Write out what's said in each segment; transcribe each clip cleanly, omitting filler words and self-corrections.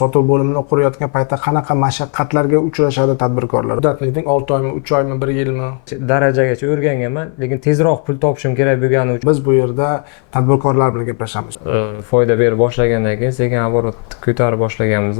Sotuv bo'limini qurayotgan paytda qanaqa mashaqqatlarga uchrashadi tadbirkorlar? Muddatni ayting, 6 oymi, 3 oymi, 1 yilmi? Darajagacha o'rganganman, lekin tezroq pul topishim kerak bo'lgani uchun Biz bu yerda tadbirkorlar bilan gaplashamiz. foyda berib boshlagandan keyin sekin оборот ko'tarib boshlaganmiz.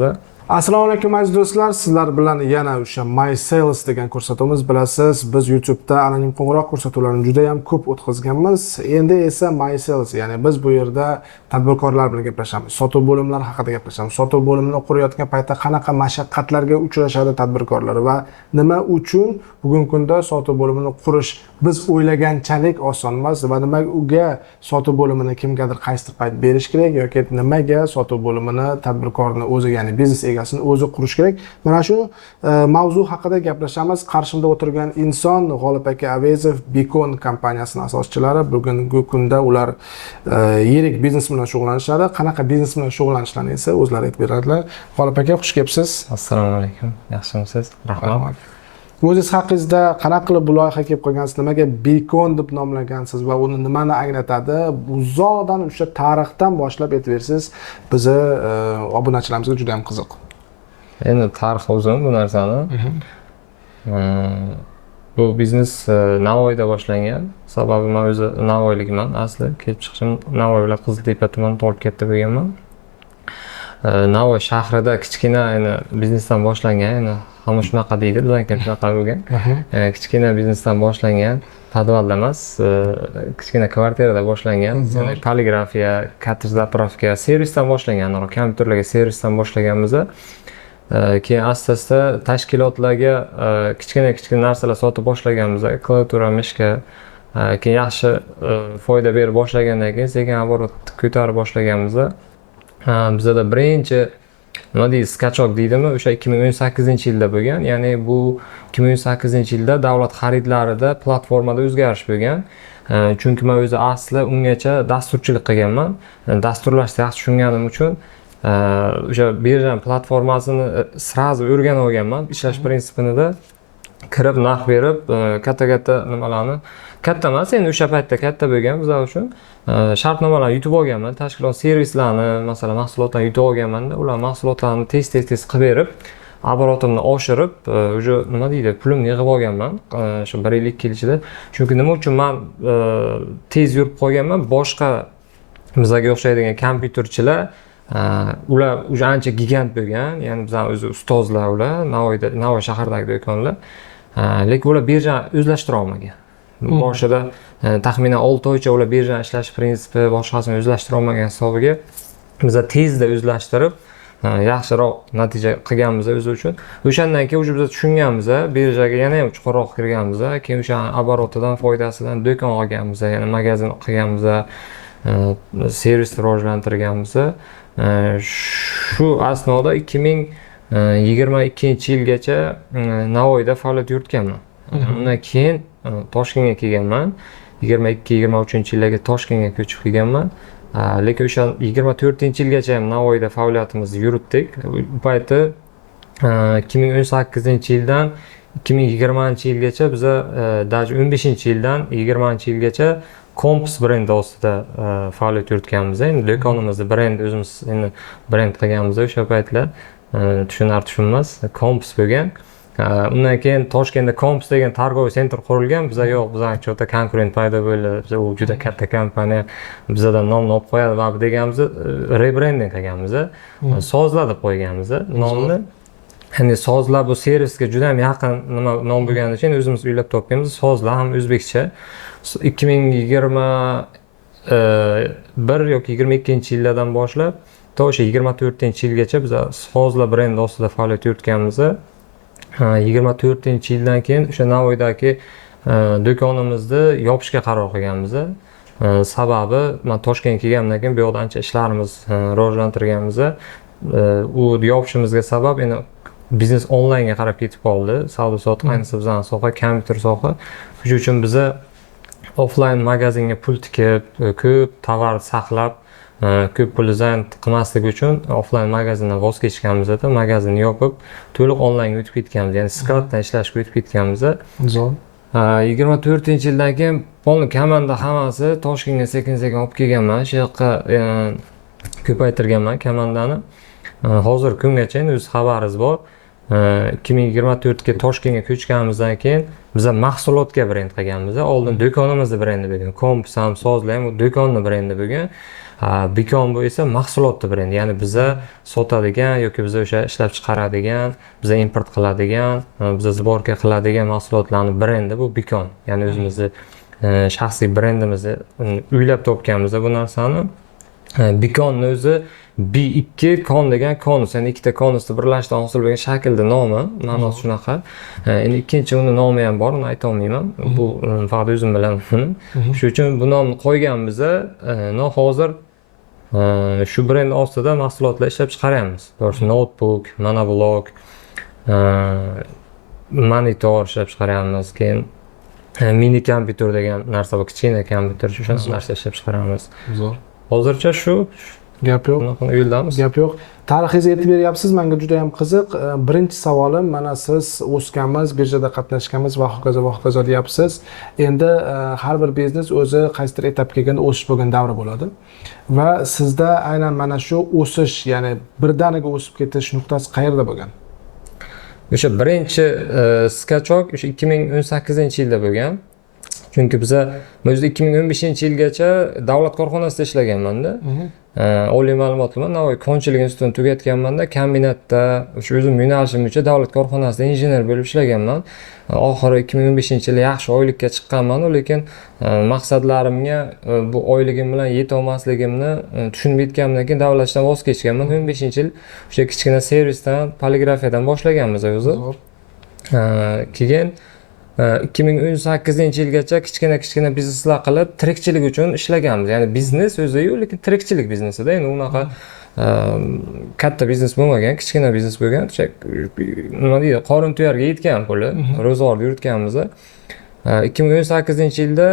Assalomu alaykum aziz do'stlar, sizlar bilan yana o'sha My Sales degan ko'rsatuvimiz. Bilasiz, biz YouTube'da anonim qo'ng'iroq ko'rsatuvlarini juda ham ko'p o'tkazganmiz. Endi esa My Sales, ya'ni biz bu yerda tadbirkorlar bilan gaplashamiz. Sotuv bo'limlari haqida gaplashamiz. Sotuv bo'limini qurayotgan paytda qanaqa mashaqqatlarga uchrashadi tadbirkorlar va nima uchun bugungi kunda sotuv bo'limini qurish biz o'ylaganchalik oson emas va nimaga sotuv bo'limini kimgadir qaysidir payt berish kerak yoki nimaga sotuv bo'limini tadbirkorni o'zi, ya'ni biznes egasini o'zi qurish kerak. Mana shu mavzu haqida gaplashamiz. Qarshimda o'tirgan inson G'olib aka Avezov, Beacon kompaniyasining asoschilari. Bugungi kunda ular yirik biznes bilan shug'ullanishadi. Qanaqa biznes bilan shug'ullanishlarini esa o'zlari aytib beradilar. G'olib aka, xush kelibsiz. Assalomu alaykum. Yaxshimisiz? Rahmat. O'zingiz haqingizda qanaqa qilib bu loyihaga kelib qolgansiz, nimaga Beacon deb nomlagansiz va uni nimani anglatadi? Uzoqdan o'sha tarixdan boshlab aytib bersangiz, bizni obunachilarimizga juda ham qiziq. Endi tarixi uzun bu narsani. Bu biznes Navoiyda boshlangan. Sababi men o'zi Navoiylikman asli. Kelib chiqishim Navoiy viloyat Qiziltepa tumani To'rtkatta bo'lganman. Navoiy shahrida kichkina biznesdan boshlangan, endi hamma shunaqa deydi, bizdan shunaqa bo'lgan. Kichkina biznesdan boshlangan, podvalda emas, kichkina kvartirada boshlangan. Ya'ni poligrafiya, katter zapravka, servisdan boshlangan, kompyuterlarga servisdan boshlaganmiz. Keyin asta-asta tashkilotlarga kichkina narsalar sotib boshlaganmiz. Klaviatura, mishka. Keyin yaxshi foyda berib boshlagandan keyin sekin оборот ko'tarib boshlaganmiz. Bizda birinchi nima deydi, skachok deydimi, o'sha 2018-yilda bo'lgan. Ya'ni bu 2018-yilda davlat xaridlarida platformada o'zgarish bo'lgan. Chunki men o'zi asli ungacha dasturchilik qilganman. Dasturlashni yaxshi tushunganim uchun o'sha birja platformasini srazi o'rganib olganman. Ishlash prinsipini kirib, narx berib, katta nimalarni, katta emas, endi o'sha paytda katta bo'lgan bizlar uchun. Shartnomalarni yutib olganman, tashkilot servislarni, masalan, mahsulotlarni yutib olganman-da, ular mahsulotlarni tez qilib berib, oborotimni oshirib, o'sha nima deydi, pulimni yig'ib olganman, shu 1 yil 2 yil ichida. Chunki nima uchun men tez yurib qolganman, boshqa bizlarga o'xshaydigan kompyuterchilar, ular o'sha ancha gigant bo'lgan, ya'ni bizning o'zi ustozlar ular, Navoiy shahridagi do'konlar. Lekin ular birjani o'zlashtira olmagan. Boshida taxminan 6 oycha ular birjani ishlash prinsipi, boshqasini o'zlashtira olmagan hisobiga biz tezda o'zlashtirib, yaxshiroq natija qilganmiz o'zi uchun. O'shandan keyin biz tushunganmiz, birjaga yana ham chuqurroq kirganmiz. Keyin o'sha oborotidan, foydasidan do'kon olganmiz, ya'ni magazin qilganmiz, servis rivojlantirganmiz. Shu asnoda 2022-yilgacha Navoiyda faoliyat yuritganman. Undan keyin Toshkentga kelganman. 22-23-yillarga Toshkentga ko'chib kelganman. Lekin o'sha 24-yilgacha ham Navoiyda faoliyatimizni yuritdik. Bu payti 2018-yildan 2020-yilgacha biz даже 15-yildan 20-yilgacha Komps brendi ostida faoliyat yuritganmiz. Endi do'konimizni brend o'zimiz endi brend qilganmiz o'sha paytlar. Tushunmas Komps bo'lgan. Undan keyin Toshkentda Komps degan targoviy sentr qurilgan. Bizda yo'q, bizning cho'ta konkurent paydo bo'ldi. Biz u juda katta kompaniya, bizdan nomni olib qo'yadi va deganmiz, rebrending qilganmiz. Sozlar deb qo'yganmiz nomni. Endi sozlar bu servisga juda ham yaqin nom bo'lgani uchun o'zimiz uylab topganmiz. Sozlar ham o'zbekcha. 2021 yoki 22-yillardan boshlab to o'sha 24-yilgacha biz sozlar brendi ostida faoliyat yuritganmiz. 24-yildan keyin o'sha Navoiydagi do'konimizni yopishga qaror qilganmiz. Sababi men Toshkentga kelgandan keyin bu yerda ancha ishlarimiz rivojlantirganmiz. U yopishimizga sabab endi biznes onlaynga qarab ketib qoldi. Savdo sotiq, ayniqsa bizning soha kompyuter soha. Shuning uchun biz offlayn magazinga pul tikib, ko'p tovar saqlab, ko'p pul zayn qilmaslik uchun offlayn magazindan voz kechganmiz-da, magazinni yopib, to'liq onlaynga o'tib ketganmiz. Ya'ni skladdan ishlashga o'tib ketganmiz. Zo'r. 24-yildan keyin polni komanda hammasi Toshkentga sekin olib kelganman. Shu yoqqa ko'paytirganman komandani. hozirgi kungacha o'z xabaringiz bor. 2024 ga Toshkentga ko'chganimizdan keyin biz mahsulotga brend qilganmiz. Oldin do'konimizni brendi bo'lgan. Komps ham, sozlar ham do'konni brendi bo'lgan. Bikon bu esa mahsulotni brendi. Ya'ni biza sotadigan yoki biza o'sha ishlab chiqaradigan, biza import qiladigan, biza sborka qiladigan mahsulotlarning brendi bu Bikon. Ya'ni o'zimizni shaxsiy brendimizni uylab topganmiz bu narsani. Bikonni o'zi B2 kon degan konus, ya'ni ikkita konusni birlashtirib hosil bo'lgan shaklda nomi, ma'nosi shunaqa. Endi ikkinchi uni nomi ham bor, uni ayta olmayman. Bu faqat o'zim bilaman buni. Shuning uchun bu nomni qo'yganmiz. Hozir shu brend ostida mahsulotlar ishlab chiqaryapmiz. To'g'risi notebook, monoblok, monitor ishlab chiqaryapmiz. Keyin mini kompyuter degan narsa bor, kichkina kompyuter, shu narsa ishlab chiqaramiz. Zo'r. Hozircha shu Gap yo'q. Yo'ldamiz. Gap yo'q. Tarixingizni aytib beryapsiz. Menga juda ham qiziq. Birinchi savolim, mana siz o'sganmiz, birjada qatnashganmiz va hokazo deyapsiz. Endi har bir biznes o'zi qaysidir etapga kelganda o'sish bo'lgan davri bo'ladi. Va sizda aynan mana shu o'sish, ya'ni birdaniga o'sib ketish nuqtasi qayerda bo'lgan? O'sha birinchi skachok o'sha 2018-yilda bo'lgan. Chunki biza o'zi 2015-yilgacha davlat korxonasida ishlaganman-da. Oliy ma'lumot bilan Navoiy konchilik institutini tugatganman-da, kombinatda o'sha o'zim yo'nalishim bo'yicha davlat korxonasida injener bo'lib ishlaganman. Oxiri 2025-yil yaxshi oylikka chiqqanman, lekin maqsadlarimga bu oyligim bilan yeta olmasligimni tushunib yetganimdan keyin davlat ishdan voz kechganman. 25-yil o'sha kichkina servisdan, poligrafiyadan boshlaganmiz o'zi. Keyin 2018-yilgacha kichkina bizneslar qilib tirikchilik uchun ishlaganmiz. Ya'ni biznes o'zi-yu, lekin tirikchilik biznesida. Endi unaqa katta biznes bo'lmagan, kichkina biznes bo'lgan. Nima deydi, qorin tuyarga yetgan puli, ro'zg'orda yuritganmiz. 2018-yilda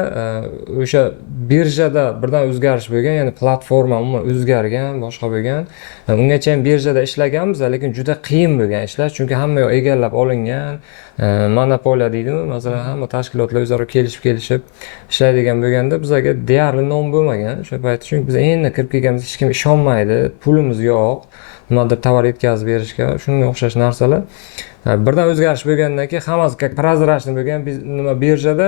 o'sha birjada birdan o'zgarish bo'lgan, ya'ni platforma umuman o'zgargan, boshqa bo'lgan. Ungacha ham birjada ishlaganmiz, lekin juda qiyin bo'lgan ishlar, chunki hamma yoq egallab olingan, monopoliya deydimi, masalan, hamma tashkilotlar o'zaro kelishib ishlaydigan bo'lganda bizga deyarli nom bo'lmagan o'sha paytda, chunki biz endi kirib kelganmiz, hech kim ishonmaydi, pulimiz yo'q, nimadir tovar yetkazib berishga, shunga o'xshash narsalar. Birdan o'zgarish bo'lgandan keyin hammasi prozrachniy bo'lgan nima birjada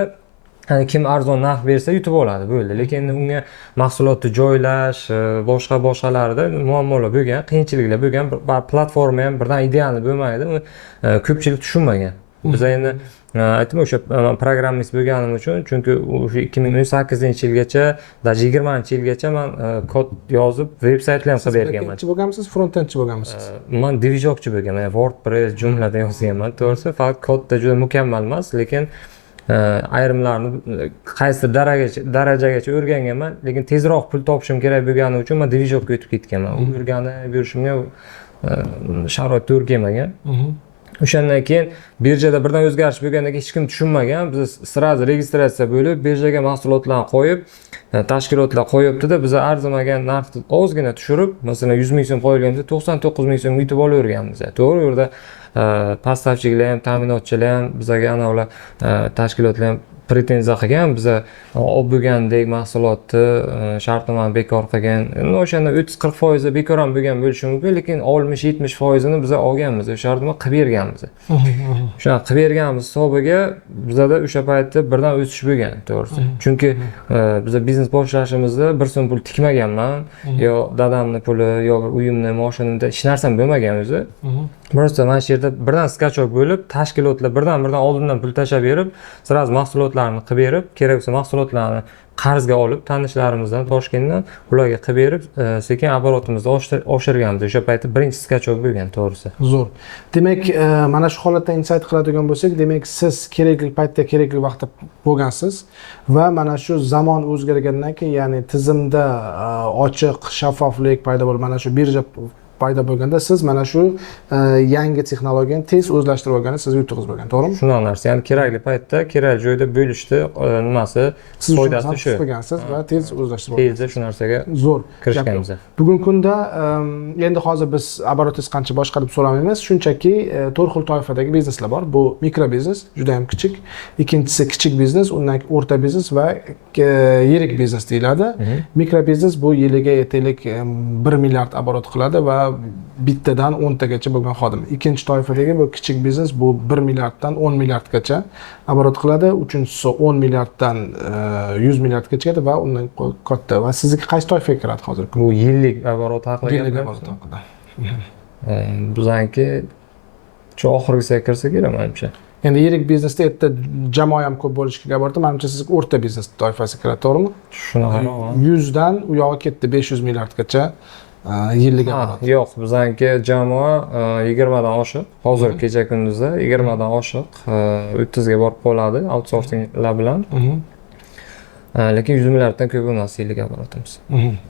kim arzon narx bersa yutib oladi, bo'ldi. Lekin unga mahsulotni joylash, boshqalarida muammolar bo'lgan, qiyinchiliklar bo'lgan, platforma ham birdan ideal bo'lmaydi, ko'pchilik tushunmagan. Biz endi aytdim o'sha programmist bo'lganim uchun, chunki o'sha 2018-yilgacha, даже 20-yilgacha men kod yozib, veb-saytlar ham qilib berganman. Siz bo'lganmisiz, front-endchi bo'lganmisiz? Men dvijokchi bo'lganman, WordPress, jumlada yozganman. To'g'risi, faqat kodda juda mukammal emas, lekin ayrimlarni qaysi darajagacha o'rganganman, lekin tezroq pul topishim kerak bo'lgani uchun men dvijokka o'tib ketganman. O'rganib yurishimga sharoit to'g'ri kelmagan. O'shandan keyin birjada birdan o'zgarish bo'lgandan keyin hech kim tushunmagan. Biz sразу registratsiya bo'lib, birjaga mahsulotlarni qo'yib, tashkilotlar qo'yibdi-da, biz arzimagan narxni ozgina tushirib, masalan 100 ming so'm qo'yilganda 99 ming so'm yutib olaverganmiz. To'g'ri, u yerda postavchilar ham, ta'minotchilar ham, bizga anavlar tashkilotlar ham pretenziya qilgan, biza olib bo'lgandek mahsulotni shartnomani bekor qilgan. O'shanda 30-40% bekor ham bo'lgan bo'lishi mumkin, lekin 60-70%ni biza olganmiz, o'sha shartnoma qilib berganmiz. Shuna qilib berganmiz hisobiga bizada o'sha paytda birdan o'sish bo'lgan, to'g'risi. Chunki biz biznes boshlashimizda bir so'm pul tikmaganman, yo dadamning puli, yo uyimni, mashinamda hech narsam bo'lmagan o'zi. Просто mana shu yerda birdan skachok bo'lib, tashkilotlar birdan oldindan pul tashlab berib, sразу mahsulotlarni qilib berib, kerak bo'lsa mahsulotlarni qarzga olib, tanishlarimizdan Toshkentdan ularga qilib berib, sekin oborotimizni oshirganmiz. O'sha paytda birinchi skachok bo'lgan, to'g'risi. Zo'r. Demak, mana shu holatdan insight qiladigan bo'lsak, demak, siz kerakli paytda, kerakli vaqtda bo'lgansiz va mana shu zamon o'zgargandan keyin, ya'ni tizimda ochiq, shaffoflik paydo bo'lib, mana shu birja paydo bo'lganda siz mana shu yangi texnologiyani tez o'zlashtirib olganingiz siz yutug'ingiz bo'lgan, to'g'rimi? Shunaqa narsa, ya'ni kerakli paytda, kerak joyda bo'lishdi, nimasi, foydasi shu. Qilgansiz va tez o'zlashtirib olgansiz. Tezda shu narsaga zo'r kirishganmiz. Bugungi kunda endi hozir biz oborotingiz qancha boshqa deb so'ramaymiz, shunchaki to'rt xil toifadagi bizneslar bor. Bu mikro biznes, juda ham kichik. Ikkinchisi kichik biznes, undan keyin o'rta biznes va yirik biznes deyiladi. Mikro biznes bu yiliga aytaylik 1 milliard oborot qiladi va bittadan 10 tagacha bo'lgan xodim. Ikkinchi toifadagi bu kichik biznes, bu 1 milliarddan 10 milliardgacha оборот qiladi. Uchinchisi 10 milliarddan 100 milliardgacha chiqadi va undan katta. Va sizniki qaysi toifaga kiradi hozir? Bu yillik оборот haqida Yillik gapiramiz. oborot haqida. Bizaniki shu oxirgisiga kirsa kerak menimcha. Endi yirik biznesda erta jamoa ham ko'p bo'lishiga bordi. Menimcha siz o'rta biznes toifasiga kiradi, to'g'rimi? Shunaqa. 100 dan u yoqqa ketdi 500 milliardgacha yillik oborot. Yo'q, bizaniki jamoa 20 dan oshiq. Hozir kecha kunduzda 20 dan oshiq 30 ga borib qoladi outsourcinglar bilan. Lekin 100 milliarddan ko'p emas yillik oborotimiz.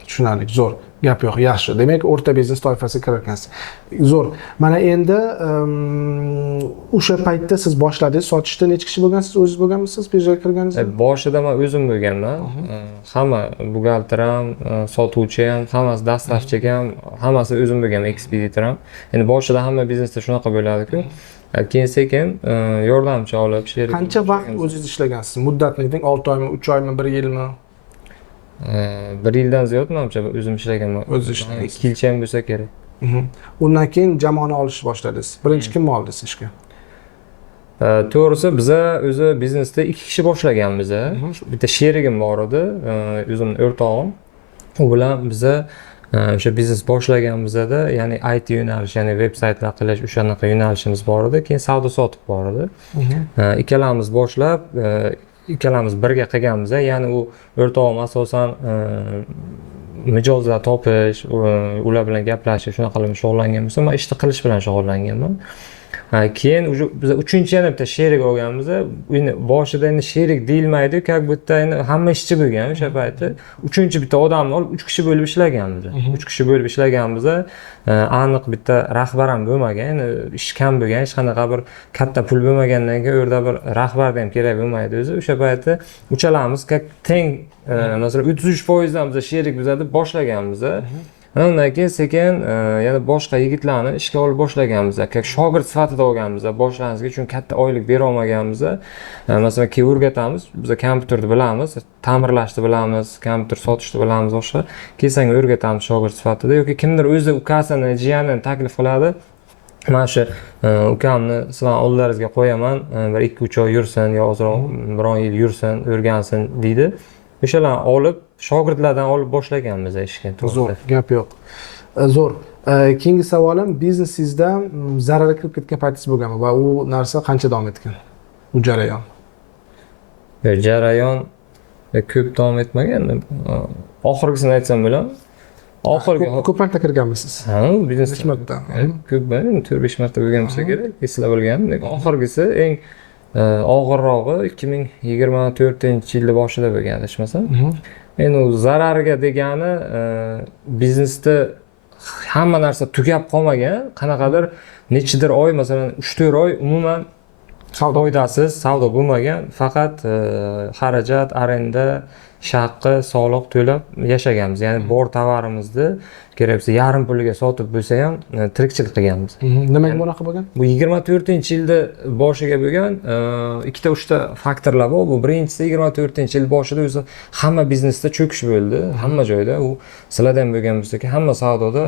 Tushunarli, zo'r. Gap yo'q, yaxshi. Demak, o'rta biznes toifasiga kirarkansiz. Zo'r. Mana endi o'sha paytda siz boshladingiz, sotishda necha kishi bo'lgansiz? O'zingiz bo'lganmisiz birjaga kirganingizda? Boshida men o'zim bo'lganman. Hamma buxgalter ham, sotuvchi ham, hammasi dastavchi ham, hammasi o'zim bo'lganman, ekspeditor ham. Endi boshida hamma biznesda shunaqa bo'ladi-ku. Keyin sekin yordamchi olib sherik. Qancha vaqt o'zingiz ishlagansiz? Muddatni ayting, 6 oymi, 3 oymi, 1 yilmi? 1 yildan ziyod menimcha o'zim ishlaganman. O'zingiz ishlagansiz. 2 yilcha ham bo'lsa kerak. Undan keyin jamoani olishni boshladingiz. Birinchi kimni oldingiz ishga? To'g'risi biza o'zi biznesda 2 kishi boshlaganmiz. Bitta sherigim bor edi, o'zimning o'rtog'im. U bilan biza o'sha biznes boshlaganmizda, ya'ni IT yo'nalish, ya'ni veb-saytlar qilish, o'shanaqa yo'nalishimiz bor edi. Keyin savdo sotib bor edi. Ikkalamiz boshlab, ikkalamiz birga qilganmiz. Ya'ni u o'rtog'im asosan mijozlar topish, ular bilan gaplashish, shunaqa qilib shug'ullanganmiz. Men ishni qilish bilan shug'ullanganman. Keyin biz uchinchi yana bitta sherik olganmiz. Endi boshida endi sherik deyilmaydi, как будто endi hamma ishchi bo'lgan o'sha paytda. Uchinchi bitta odamni olib 3 kishi bo'lib ishlaganmiz. 3 kishi bo'lib ishlaganmiz. Aniq bitta rahbar ham bo'lmagan, endi ish kam bo'lgan, hech qanaqa bir katta pul bo'lmagandan keyin u yerda bir rahbar ham kerak bo'lmaydi o'zi. O'sha paytda uchalamiz teng, masalan 33% dan biz sherik bizda boshlaganmiz. Undan keyin sekin yana boshqa yigitlarni ishga olib boshlaganmiz. Shogird sifatida olganmiz. Boshlanishga uchun katta oylik bera olmaganmiz. Masalan, keyin o'rgatamiz. Biz kompyuterni bilamiz, ta'mirlashni bilamiz, kompyuter sotishni bilamiz boshqa. Keyin senga o'rgatamiz shogird sifatida yoki kimdir o'zi ukasini, jiyanini taklif qiladi. Mana shu ukamni sizlar oldlaringizga qo'yaman, bir 2-3 oy yursin yo ozroq, biron yil yursin, o'rgansin deydi. O'shalarni olib, shogirdlardan olib boshlaganmiz ishga. Zo'r, gap yo'q. Zo'r. Keyingi savolim, biznesingizda zararga kirib ketgan paytingiz bo'lganmi va u narsa qancha davom etgan? Bu jarayon. Jarayon ko'p davom etmagan. Oxirgisini aytsam bo'ladimi? Oxirgi ko'p marta kirganmisiz? Ha, biznes Necha marta? Ko'p, 4-5 marta bo'lgan bo'lsa kerak, eslab olganim. Lekin oxirgisi eng og'irrog'i 2024-yilning boshida bo'lgan adashmasam. Endi u zararga degani biznesda hamma narsa tugab qolmagan, qanaqadir nechidir oy, masalan 3-4 oy umuman foydasiz savdo bo'lmagan, faqat xarajat, arenda, shaqqi, soliq to'lab yashaganmiz. Ya'ni bor tovarimizni kerak bo'lsa yarim puliga sotib bo'lsa ham tirikchilik qilganmiz. Nimaga bunaqa bo'lgan? Bu 24-yilda boshiga bo'lgan ikkita uchta faktorlar bor. Bu birinchisi 24-yil boshida o'zi hamma biznesda cho'kish bo'ldi, hamma joyda. U sizlarda ham bo'lgan bo'lsa-ki, hamma savdoda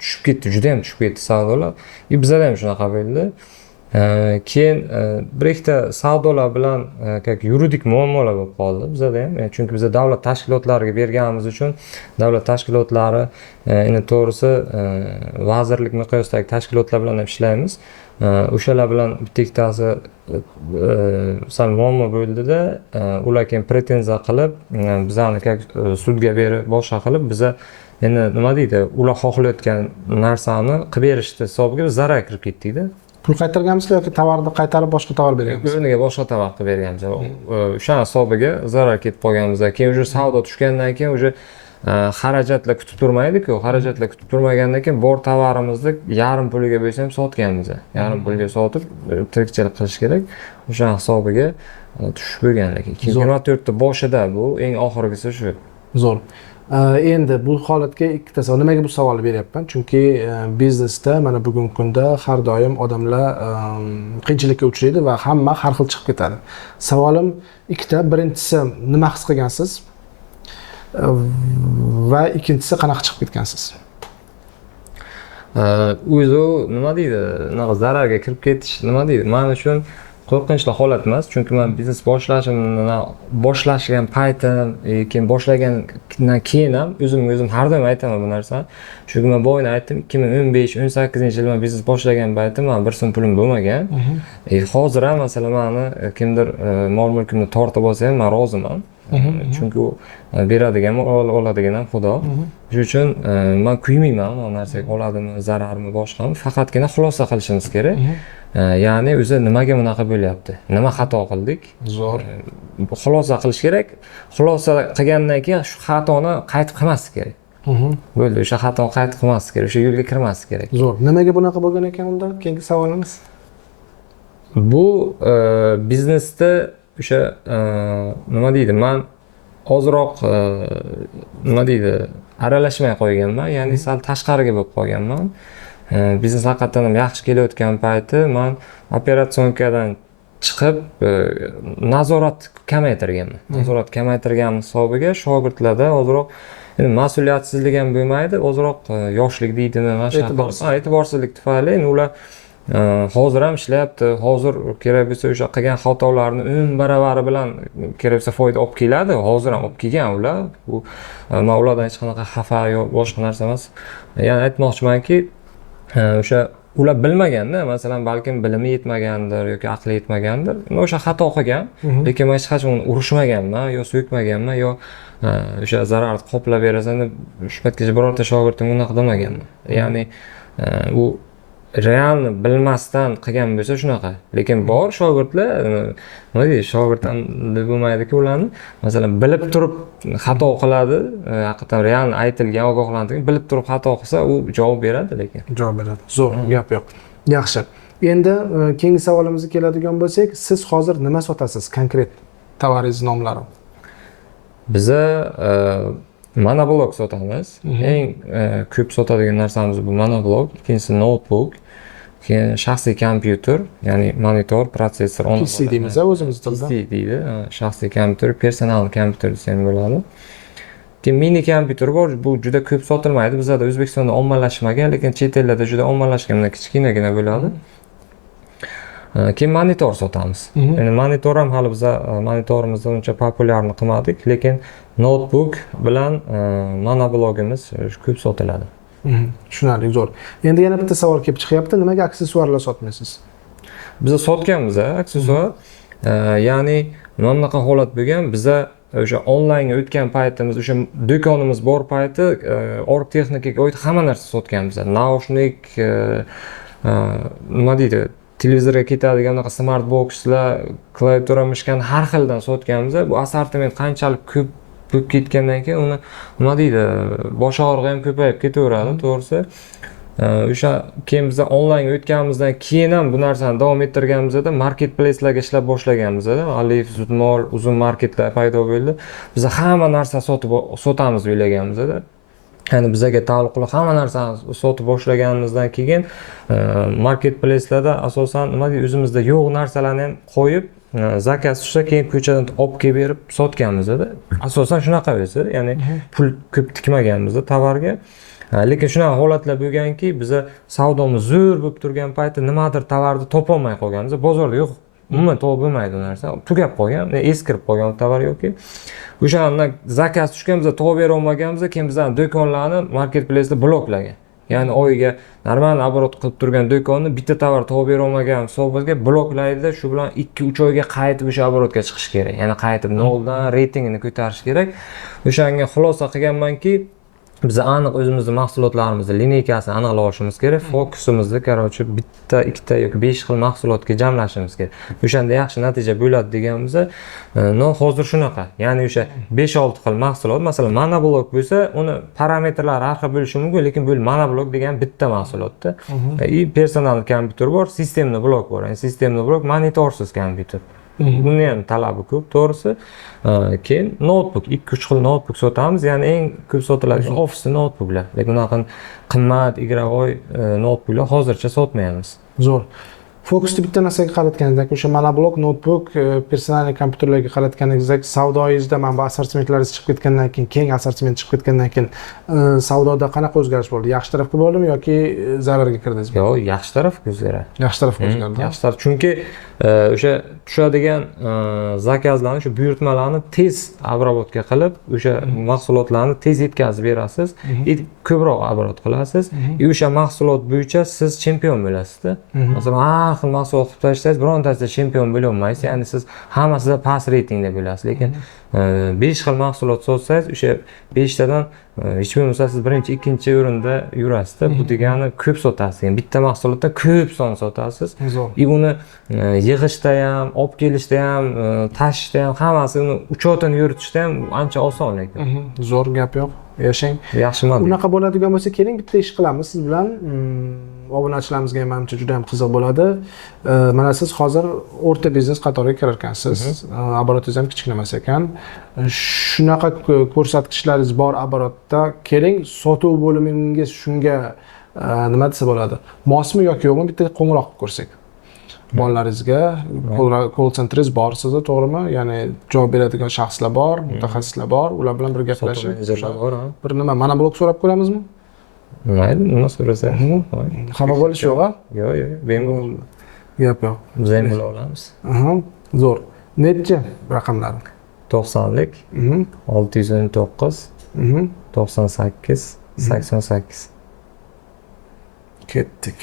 tushib ketdi, juda ham tushib ketdi savdolar. Bizda ham shunaqa bo'ldi. Keyin bir ikkita savdolar bilan yuridik muammolar bo'lib qoldi bizda ham. Chunki biz davlat tashkilotlariga berganimiz uchun davlat tashkilotlari, endi to'g'risi vazirlik miqyosidagi tashkilotlar bilan ham ishlaymiz. O'shalar bilan bitta ikkitasi sal muammo bo'ldida, ular keyin pretenziya qilib, bizlarni sudga berib, boshqa qilib, biza endi nima deydi, ular xohlayotgan narsani qilib berishdi hisobiga zarar kirib ketdik-da. Pul qaytarganmizmi yoki tovarni qaytarib boshqa tovar berganmizmi? O'rniga boshqa tovar qilib berganmiz. O'sha hisobiga zarar ketib qolganmiz. Keyin o'sha savdo tushgandan keyin o'sha xarajatlar kutib turmaydi-ku. Xarajatlar kutib turmagandan keyin bor tovarimizni yarim puliga bo'lsa ham sotganmiz. Yarim pulga sotib tirikchilik qilish kerak. O'sha hisobiga tushib bo'lgan. Lekin 2024 boshida bu eng oxirgisi shu. Zo'r. Endi bu holatga ikkita savol. Nimaga bu savolni beryapman? Chunki biznesda mana bugungi kunda har doim odamlar qiyinchilikka uchraydi va hamma har xil chiqib ketadi. Savolim ikkita. Birinchisi, nima his qilgansiz? Va ikkinchisi, qanaqa chiqib ketgansiz? o'zi nima deydi, unaqa zararga kirib ketish nima deydi, men uchun qo'rqinchli holat emas, chunki men biznes boshlashgan paytim, keyin boshlagandan keyin ham o'zim har doim aytaman bu narsani. Chunki men boyagi aytdim, 2015-18 yil men biznes boshlagan paytim men bir so'm pulim bo'lmagan. Hozir ham masalan meni kimdir mol mulkimni tortib olsa ham men roziman. Chunki u beradigan oladigan ham Xudo. Shuning uchun men kuymayman u narsaga oladimi, zararmi, boshqami, faqatgina xulosa qilishimiz kerak. Ya'ni o'zi nimaga bunaqa bo'lyapti? Nima xato qildik? Zo'r. Xulosa qilish kerak. Xulosa qilgandan keyin shu xatoni qaytib qilmaslik kerak. Bo'ldi, o'sha xatoni qaytib qilmaslik kerak, o'sha yo'lga kirmaslik kerak. Zo'r. Nimaga bunaqa bo'lgan ekan unda? Keyingi savolimiz. Bu biznesda o'sha nima deydi, men ozroq nima deydi, aralashmay qo'yganman, ya'ni sal tashqariga bo'lib qolganman. Biznes haqiqatan ham yaxshi kelayotgan payti men operatsiyonkadan chiqib nazorat kamaytirganman. Nazorat kamaytirgan hisobiga shogirdlarda ozroq mas'uliyatsizlik ham bo'lmaydi, ozroq yoshlik deydimi, mana shunaqa e'tiborsizlik tufayli ular hozir ham ishlayapti. Hozir kerak bo'lsa o'sha qilgan xatolarni 10 baravari bilan kerak bo'lsa foyda olib keladi. Hozir ham olib kelgan ular. Bu men ulardan hech qanaqa xafa yo boshqa narsa emas. Ya'ni aytmoqchimanki, o'sha ular bilmaganda, masalan, balkim bilimi yetmagandir yoki aqli yetmagandir. O'sha xato qilgan, lekin men hech qachon uni urishmaganman yo so'kmaganman yo o'sha zararni qoplab berasan deb shu paytgacha birorta shogirdim unaqa demaganman. Ya'ni u realni bilmasdan qilgan bo'lsa shunaqa. Lekin bor shogirdlar, nima deydi, shogird ham bo'lmaydi-ku ularni. Masalan, bilib turib xato qiladi, haqiqatan realni aytilgan, ogohlantirilgan, bilib turib xato qilsa, u javob beradi lekin. Javob beradi. Zo'r, gap yo'q. Yaxshi. Endi keyingi savolimizga keladigan bo'lsak, siz hozir nima sotasiz? Konkret tovaringiz nomlari. Biza monoblok sotamiz. Eng ko'p sotadigan narsamiz bu monoblok, ikkinchisi notebook, keyin shaxsiy kompyuter, ya'ni monitor, protsessor, PC deymiz o'zimiz tilda. PC deydi. Shaxsiy kompyuter, personal kompyuter desa ham bo'ladi. Keyin mini kompyuter bor, bu juda ko'p sotilmaydi. Bizda O'zbekistonda ommalashmagan, lekin chet ellarda juda ommalashgan, kichkinagina bo'ladi. Keyin monitor sotamiz. Ya'ni monitor ham hali biz monitorimizda uncha populyarni qilmadik, lekin notebook bilan monoblogimiz ko'p sotiladi. Tushunarli, zo'r. Endi yana bitta savol kelib chiqyapti. Nimaga aksessuarlar sotmaysiz? Biz sotganmiz aksessuar. Ya'ni mana bunaqa holat bo'lgan. Biza o'sha onlaynga o'tgan paytimiz, o'sha do'konimiz bor payti org texnikaga oid hamma narsa sotganmiz. Naushnik, nima deydi, televizorga ketadigan unaqa smart boxlar, klaviatura, mishkan har xildan sotganmiz. Bu assortiment qanchalik ko'p bo'lib ketgandan keyin uni nima deydi, bosh og'rig'i ham ko'payib ketaveradi, to'g'risi. O'sha keyin biz onlaynga o'tganimizdan keyin ham bu narsani davom ettirganimizda marketplace'larga ishlab boshlaganmizda, Alif, Zudmol, Uzun marketlar paydo bo'ldi. Biz hamma narsa sotamiz o'ylaganimizda. Ya'ni bizga taalluqli hamma narsani sotib boshlaganimizdan keyin marketplace'larda asosan nima deydi, o'zimizda yo'q narsalarni ham qo'yib zakaz tushsa keyin ko'chadan olib kelib berib sotganmizda. Asosan shunaqa o'zi, ya'ni pul ko'p tikmaganmizda tovarga. Lekin shunaqa holatlar bo'lganki, biza savdomiz zo'r bo'lib turgan paytda nimadir tovarni topa olmay qolganmiz. Bozorda yo'q, umuman topib bo'lmaydi u narsa. Tugab qolgan, eskirib qolgan tovar yoki. O'shandan zakaz tushgan, biza topib bera olmaganmiz, keyin bizning do'konlarni marketplace'da bloklagan. Ya'ni oyiga normal оборот qilib turgan do'konni bitta tovar topib bera olmagan hisobiga bloklaydi, shu bilan 2-3 oyga qaytib o'sha оборотga chiqish kerak. Ya'ni qaytib noldan reytingini ko'tarish kerak. O'shanga xulosa qilganmanki, biz aniq o'zimizning mahsulotlarimizni lineykasini aniqlab olishimiz kerak. Fokusimizni, qarochi, bitta, ikkita yoki 5 xil mahsulotga jamlashimiz kerak. O'shanda yaxshi natija bo'ladi deganimizda, hozir shunaqa. Ya'ni o'sha 5-6 xil mahsulot, masalan, monoblok bo'lsa, uni parametrlari har xil bo'lishi mumkin, lekin bu monoblok degan bitta mahsulotda. Personal kompyuter bor, sistemli blok bor. Ya'ni sistemli blok monitorsiz kompyuter. Buni ham talabi ko'p, to'g'risi. Keyin notebook, 2-3 xil notebook sotamiz, ya'ni eng ko'p sotiladigan ofisda notebooklar. Lekin unaqa qimmat, igravoy notebooklar hozircha sotmaymiz. Zo'r. Fokusni bitta narsaga qaratganingizdek, o'sha monoblok, notebook, personal kompyuterlarga qaratganingizdek, savdoyingizda mana bu assortimentlaringiz chiqib ketgandan keyin, keng assortiment chiqib ketgandan keyin savdoda qanaqa o'zgarish bo'ldi? Yaxshi tarafga bo'ldimi yoki zararga kirdingizmi? Yo'q, yaxshi tarafga o'zgaradi. Yaxshi tarafga o'zgardi. Yaxshi taraf. Chunki o'sha tushadigan zakazlarni, shu buyurtmalarni tez обработка qilib, o'sha mahsulotlarni tez yetkazib berasiz, ko'proq оборот qilasiz. O'sha mahsulot bo'yicha siz chempion bo'lasiz-da. Masalan, har xil mahsulot qilib tashlaysiz, birontasida chempion bo'la olmaysiz. Ya'ni siz hammasida past reytingda bo'lasiz. Lekin 5 xil mahsulot sotsangiz, o'sha 5 tadan hech bo'lmasa siz birinchi, ikkinchi o'rinda yurasiz-da. Bu degani ko'p sotasiz. Yani bitta mahsulotdan ko'p son sotasiz. Uni yig'ishda ham, olib kelishda ham, tashishda ham, hammasini uchotini yuritishda ham ancha oson lekin. Zo'r gap yo'q. Yashang. Yaxshi model. Unaqa bo'ladigan bo'lsa, keling bitta ish qilamiz siz bilan. Obunachilarimizga ham menimcha juda ham qiziq bo'ladi. Mana siz hozir o'rta biznes qatoriga kirar ekansiz. Обороtingiz ham kichkina emas ekan. Shunaqa ko'rsatkichlaringiz bor oborotda keling sotuv bo'limingiz shunga nima desa bo'ladi? Mosmi yoki yo'qmi bitta qo'ng'iroq qilib ko'rsak. Bolalaringizga call centeringiz bor sizda, to'g'rimi? Ya'ni javob beradigan shaxslar bor, mutaxassislar bor, ular bilan bir gaplashib, bir nima monoblok so'rab ko'ramizmi? Mayli, nima so'rasa. Xafa bo'lish yo'q-a? Yo'q, bemalol. Gap yo'q. Biz ham bo'la olamiz. Zo'r. Necha raqamlari? 90lik, 619, 98, 88. Ketdik.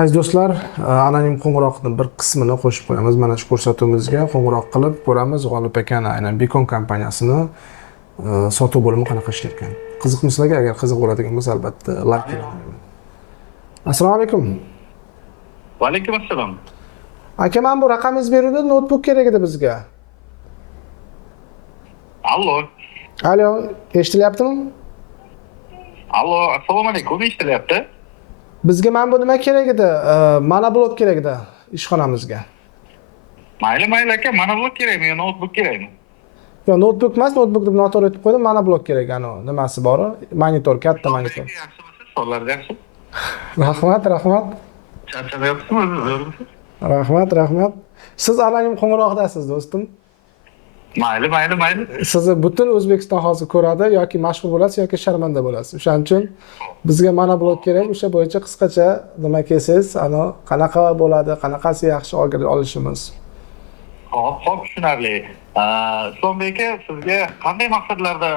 Aziz do'stlar, anonim qo'ng'iroqning bir qismini qo'shib qo'yamiz. Mana shu ko'rsatuvimizga qo'ng'iroq qilib ko'ramiz G'olib akani, aynan Beacon kompaniyasini sotuv bo'limi qanaqa ishlayotgan. Qiziqmi sizlarga? Agar qiziq bo'ladigan bo'lsa, albatta like qiling. Assalomu alaykum. Va alaykum assalom. Aka, men bu raqamingizni beruvdi, notebook kerak edi bizga. Allo. Alo, eshitilyaptimi? Allo, assalomu alaykum. Eshitilyapti? Bizga mana bu nima kerak edi? Monoblok kerak edi ishxonamizga. Mayli aka, monoblok kerakmi yo notebook kerakmi? Yo'q, notebook emas, notebook deb noto'g'ri aytib qo'ydim. Monoblok kerak, nimasi bor? Monitor, katta monitor. Yaxshimisiz? Sonlar yaxshi. Rahmat. Charchamayapsizmi? Rahmat. Siz anonim qo'ng'iroqdasiz, do'stim. Mayli. Sizni butun O'zbekiston hozir ko'radi, yoki mashhur bo'lasiz yoki sharmanda bo'lasiz. O'shaning uchun bizga monoblok kerak. O'sha bo'yicha qisqacha nima kelsangiz, qanaqa bo'ladi, qanaqasi yaxshi olishimiz. Xo'p, tushunarli. Islombek aka, sizga qanday maqsadlarda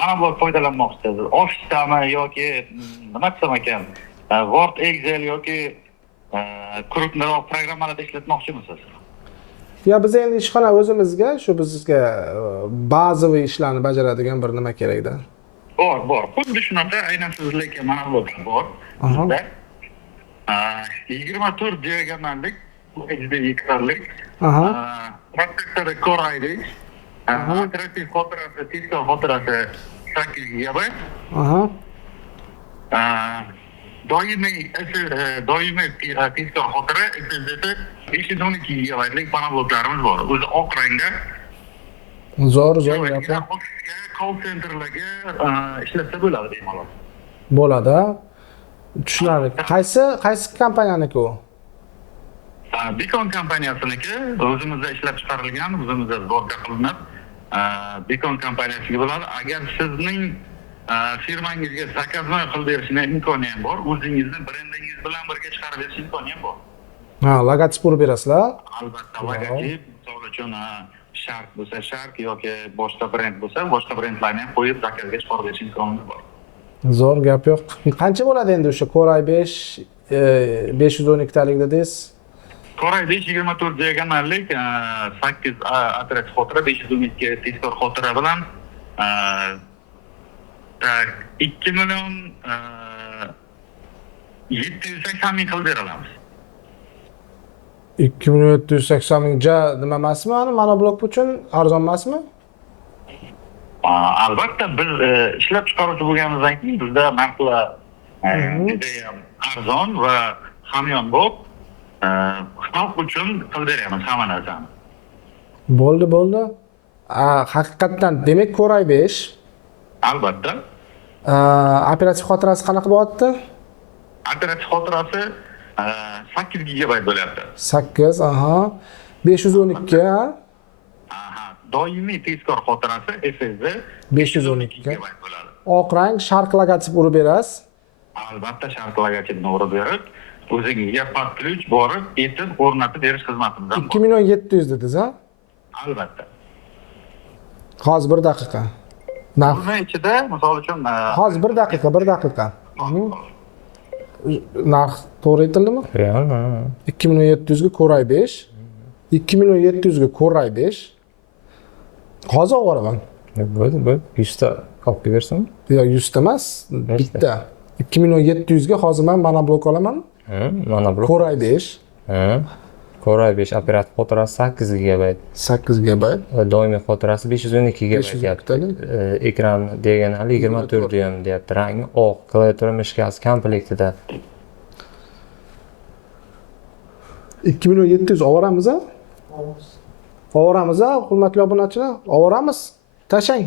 monoblok foydalanmoqchisiz? Ofisdami yoki nima desam ekan? Word, Excel yoki quruqroq programmalarda ishlatmoqchimisiz? Ya biz endi ishxona o'zimizga, shu bizga bazaviy ishlarni bajaradigan bir nima kerak-da. Bor. Xuddi shunaqa aynan sizlarga monoblok bor. 24 diagonallik, HD ekranlik, protsessori Core i deydi. Interaktiv xotirasi, tezkor xotirasi 8 GB. Doimiy tezkor xotira SSD 512 GB'lik monobloklarimiz bor. O'zi oq rangda. Zo'r. Ofisga, call centerlarga ishlatsa bo'ladi bemalol. Bo'ladi. Tushunarli. Qaysi kompaniyaniki u? Beacon kompaniyasininki o'zimizda ishlab chiqarilgan, o'zimizda sborka qilinib, Beacon kompaniyasiga bo'ladi. Agar sizning firmangizga zakazma qilib berishning imkoni ham bor. O'zingizning brendingiz bilan birga chiqarib berish imkoni ham bor. Logotip urib berasizlar? Albatta, logotip, misol uchun Shark bo'lsa Shark yoki boshqa brend bo'lsa, boshqa brendlarni ham qo'yib zakazga chiqarib berish imkonimiz bor. Zo'r, gap yo'q. Qancha bo'ladi endi o'sha Core i5 512 talik dedingiz? Core i5 24 diagonallik 8 adres xotira 512 tezkor xotira bilan 2 million 780 ming qilib bera olamiz. 2780 ming nima emasmi? Monoblok uchun arzon emasmi? Albatta, biz ishlab chiqaruvchi bo'lganimizdan keyin bizda narxlar juda ham arzon va hamyonbop xalq uchun qilib beramiz hamma narsani. Bo'ldi. Haqiqatdan, demak Core i5. Albatta. Operativ xotirasi qanaqa bo'lyapti? Operativ xotirasi 8 gigabayt bo'lyapti. 8, aha. 512, ha? Aha, doimiy tezkor xotirasi SSD 512 gigabayt bo'ladi. Oq rang sharq logotip urib berasiz. Albatta shart logotipni urib berib, o'zingizga podключ borib, etib o'rnatib berish xizmatimizdan bor. 2.700.000 dedingiz, ha? Albatta. Hozir 1 daqiqa. Narx. Buni ichida, misol uchun, Hozir 1 daqiqa, 1 daqiqa. Narx to'g'ri aytildimi? Yo'q. 2.700 ga Core i5. 2.700 ga Core i5. Hozir o'raman. Bo'ldi. 100 ta olib bersam? Yo'q, 100 ta emas, bitta. 2.700 ga hozir men monoblok olaman. Monoblok. Core i5, Core i5 operativ xotirasi 8 gigabayt. 8 GB. Doimiy xotirasi 512 gigabayt 512 deyapti. talik. Ekran diagonali 24 dyuym deyapti. Rangi oq, klaviatura mishkasi komplektida. 2.700 ovoramiz, ha? Ovoramiz, ha, hurmatli obunachilar? Ovoramiz. Tashang.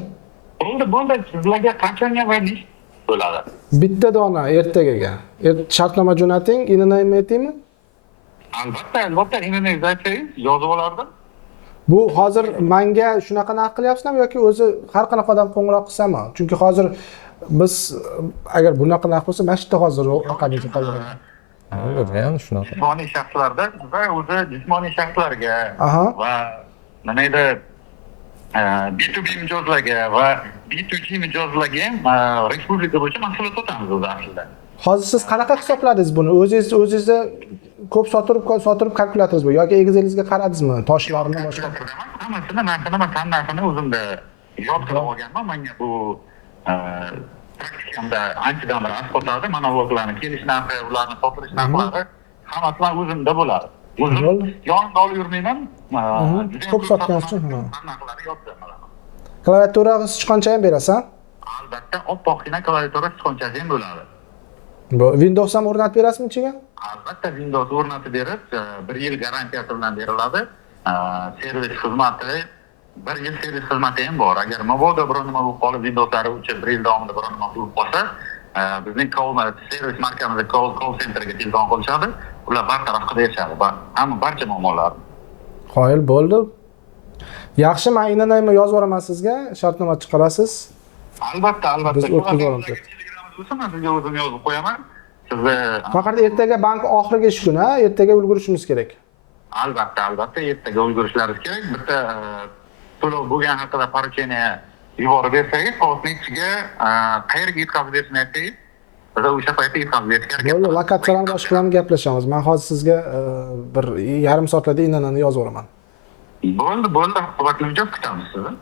Bo'ldi, sizlarga qanchaga va nech bo'ladi? Bitta dona ertagaga. Shartnoma jo'nating, inini aytaymi? Albatta, immunizatsiyangiz yozib olardim. Bu hozir menga shunaqa narx qilyapsizlarmi yoki o'zi har qanaqa odam qo'ng'iroq qilsami? Chunki hozir biz agar bunaqa narx bo'lsa, mana shu yerda hozir raqamingizni qoldiramiz. Yo'q, shunaqa. Jismoniy shaxslarda va o'zi jismoniy shaxslarga Aha. va nima edi B2B mijozlarga va B2G mijozlarga ham respublika bo'yicha mahsulot sotamiz o'zi aslida. Hozir siz qanaqa hisobladingiz buni? O'zingizda ko'p sotirib kalkulyatorsiz bu yoki egizingizga qaradingizmi? Toshlarni boshqa. Hammasini narxini o'zimda yod qilib olganman. Menga bu praktikamda anchadan beri asqotadi. Monologlarni kelish narxi, ularni sotilish narxlari hammasi o'zimda bo'ladi. O'zim yonimda olib yurmayman. Ko'p sotgan uchun. Narxlarni yoddan olaman. Klaviaturangiz sichqoncha ham berasiz? Albatta, oppoqqina klaviatura sichqonchasi ham bo'ladi. Bu Windows ham o'rnatib berasizmi ichiga? Albatta, Windows o'rnatib berib, 1 yil garantiyasi bilan beriladi. Servis xizmati, 1 yil servis xizmati ham bor. Agar mabodo biror nima bo'lib qolib, Windowslari o'chib, 1 yil davomida biror nima bo'lib qolsa, bizning servis markamizga call centerga telefon qilishadi. Ular bartaraf qilib berishadi va hamma barcha muammolarni. Qoyil bo'ldi. Yaxshi, men inini yozib yuboraman sizga, shartnoma chiqarasiz. Albatta. Biz o'tkazib olamiz. Bo'lsa, men sizga o'zim yozib qo'yaman. Sizni Faqat ertaga bank oxirgi ish kuni, ertaga ulgurishimiz kerak. albatta, ertaga ulgurishlaringiz kerak. Bitta to'lov bo'lgan haqida porучение yuborib bersangiz, soatning ichiga qayerga yetkazib berishni aytsangiz, biz o'sha paytda yetkazib berishga harakat Bo'ldi, lokatsiyalarni boshqa bilan gaplashamiz. Men hozir sizga bir yarim soatlarda inini yozib yuboraman. Bo'ldi. Quvvatli mijoz kutamiz sizni.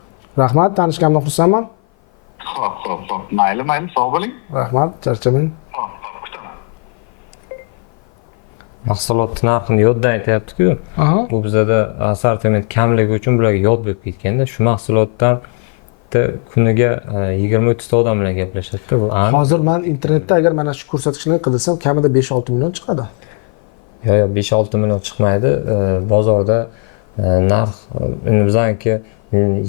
Rahmat, tanishganimdan xursandman. Xo'p. Mayli, sog' bo'ling. Rahmat, charchamang. Xo'p, kutaman. Mahsulot narxini yoddan aytyapti-ku. Aha. Bu bizada assortiment kamligi uchun bularga yod bo'lib ketganda, shu mahsulotdan kuniga 20-30 ta odam bilan gaplashadi-da. Bu Hozir men internetda agar mana shu ko'rsatkichni qilsam, kamida 5-6 million chiqadi. Yo'q, 5-6 million chiqmaydi. Bozorda narx bizaniki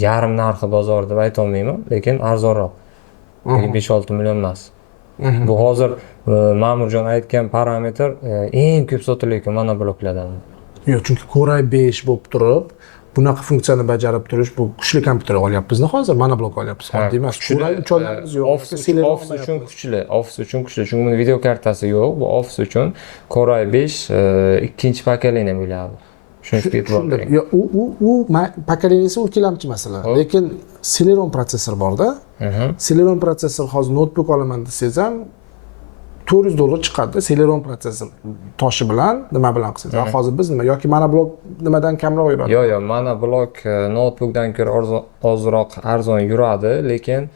yarim narxi bozor deb ayta olmayman, lekin arzonroq. Lekin 5-6 million emas. Bu hozir Ma'murjon aytgan parametr eng ko'p sotilayotgan monobloklardan. Yo'q, chunki Core i5 bo'lib turib, bunaqa funksiyani bajarib turish, bu kuchli kompyuter olyapmiz hozir, monoblok olyapmiz. Oddiy emas. Core 3 olganimiz yo'q. Office uchun kuchli. Chunki buni video kartasi yo'q. Bu Office uchun Core i5 ikkinchi pokoleniya bo'ladi. Shunga e'tibor bering. Yo'q, u pokoleniyasi ikkilamchi masala. Lekin Celeron protsessor bor-da. Celeron protsessor hozir notebook olaman desangiz ham $400 chiqadi. Celeron protsessor toshi bilan, nima bilan qilsangiz. Hozir biz nima yoki monoblok nimadan kamroq yuradi? Yo'q, monoblok notebookdan ko'ra ozroq arzon yuradi, lekin